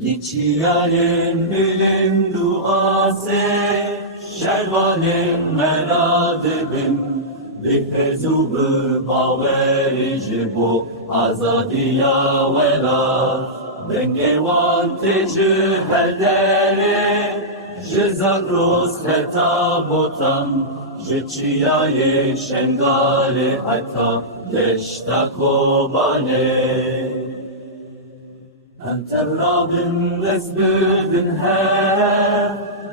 Liçiyalim bilim duası, şervalim meradibim, Bihezubı baverici bu azadiya vela, Bengevan tecü heldere, Jizagros hetabotam, Jiçiyaye şengale hatta deşta kobane. Enterrabın vesbüdün her,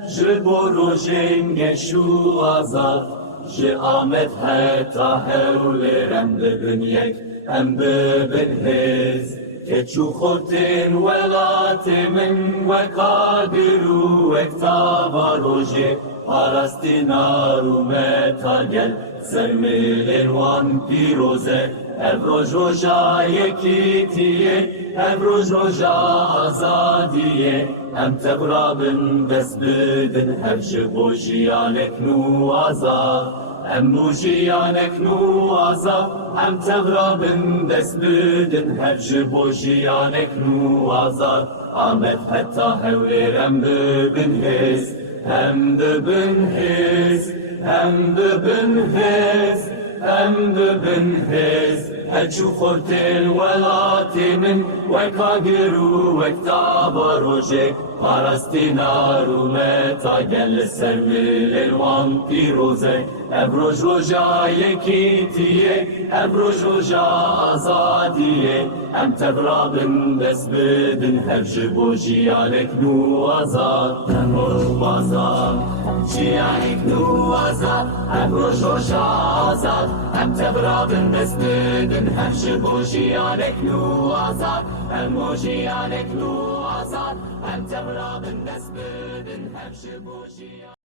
Jiboro jenge şu azat, Ji Ahmet heta hevlerem bibin yek, em bibin hiz. Keçu khotin velati min ve kadiru ve ktaba roje, Parastinaru meta gel, sermilin wan piroze, Evroj roja yekitiye, Evroj roja azadiye, Em tebrabın besbidin hevşi bojiyanek nu azad, Em bojiyanek nu azad, Em tebrabın besbidin hevşi bojiyanek nu azad, Ahmet hatta hevlerem bibin hiz, Hem bibin hiz, hem bibin hiz, hem bibin hiz. Heçu khortil velati min ve kagiru ve ktaba rojek, Parastinaru meta gel servil elvan pirozek, Evroj roja yekitiye, Evroj roja azadiye, Em tevrabın besbidin hevşi bojiyanek nu azad, Evroj azad, jiyanek nu azad, Evroj roja azad, Em tevrabın besbidin hevşi bojiyanek nu azad, Em bojiyanek nu azad, Em tevrabın besbidin hevşi bojiyanek